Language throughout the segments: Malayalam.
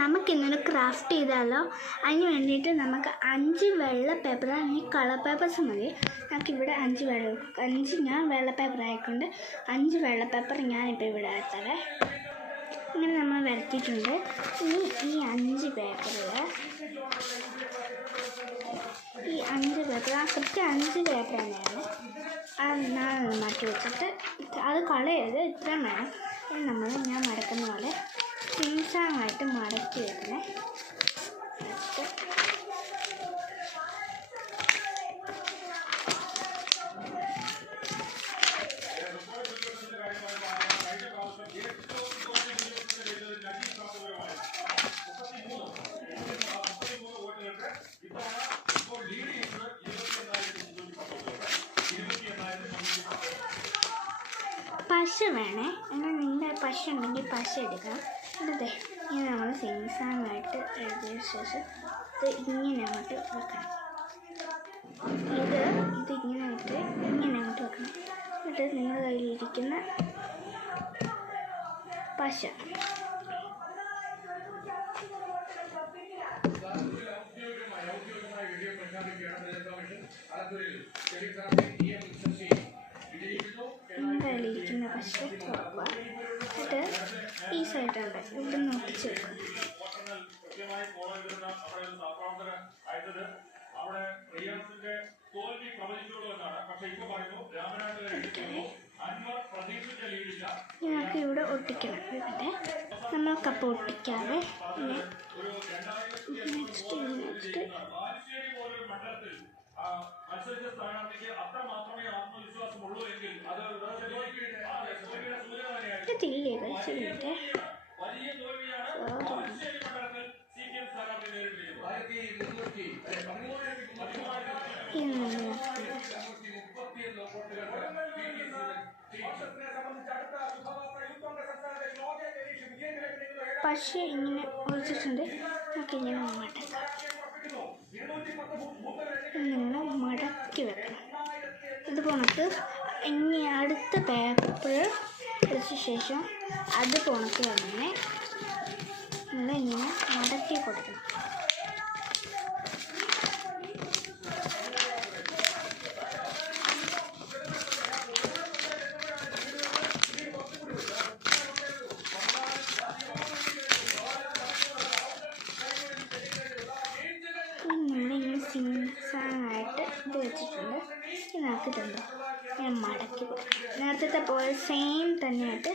നമുക്കിന്നൊരു ക്രാഫ്റ്റ് ചെയ്താലോ? അതിന് വേണ്ടിയിട്ട് നമുക്ക് 5 വെള്ള പേപ്പർ അല്ലെങ്കിൽ കളർ പേപ്പേഴ്സ് മതി. നമുക്കിവിടെ 5 ഞാൻ വെള്ള പേപ്പർ ആയിക്കൊണ്ട് 5 വെള്ള പേപ്പർ ഞാനിപ്പോൾ ഇവിടെ എത്തവേ. ഇങ്ങനെ നമ്മൾ വരത്തിയിട്ടുണ്ട്. ഇനി ഈ 5 പേപ്പറിൽ കൃത്യം 5 പേപ്പർ തന്നെയാണ്. അത് മാറ്റി വെച്ചിട്ട് അത് കളയരുത്, ഇത്രയും വേണം. ഞാൻ മടക്കുന്ന പോലെ സിംസാങ്ങായിട്ട് മടക്കി വെക്കണേ. പശ വേണേ. എന്നാൽ നിങ്ങളുടെ പശ ഉണ്ടെങ്കിൽ പശ എടുക്കാം. എന്നിട്ടേ ഇങ്ങനെ നമ്മൾ സിംസാങ്ങായിട്ട് എഴുതിയ ശേഷം ഇത് ഇങ്ങനെ അങ്ങോട്ട് വെക്കണം. ഇത് ഇങ്ങനെ അങ്ങോട്ട് വെക്കണം. എന്നിട്ട് നിങ്ങളുടെ കയ്യിലിരിക്കുന്ന പശ കയ്യിലിരിക്കുന്ന പശ തുറക്കുക. എന്നിട്ട് ഈ സൈഡുണ്ട് ഇവിടെ നോട്ടിച്ച് വെക്കും. ഞങ്ങൾക്ക് ഇവിടെ ഒട്ടിക്കണം. ഇവിടെ നമ്മൾക്കപ്പോൾ ഒട്ടിക്കാതെ നെക്സ്റ്റ് ഇതില്ലേ കഴിച്ചിട്ട് പശ ഇങ്ങനെ ഒഴിച്ചിട്ടുണ്ട്. നമുക്ക് ഇങ്ങനെ മടക്കി വെക്കണം. ഇതുപോണക്ക് ഇനി അടുത്ത പേപ്പർ വെച്ച ശേഷം അത് പോണക്ക് തന്നെ നമ്മളിങ്ങനെ മടക്കി കൊടുക്കണം. നമ്മളിങ്ങനെ സിംസാങ്ങായിട്ട് ഇത് വെച്ചിട്ടുണ്ട്. ഇതിനകത്തിട്ടുണ്ടോ ഞാൻ മടക്കി കൊടുക്കും. നേരത്തെ പോലെ സെയിം തന്നെയായിട്ട്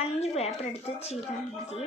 5 പേപ്പർ എടുത്ത് ചെയ്താൽ മതി.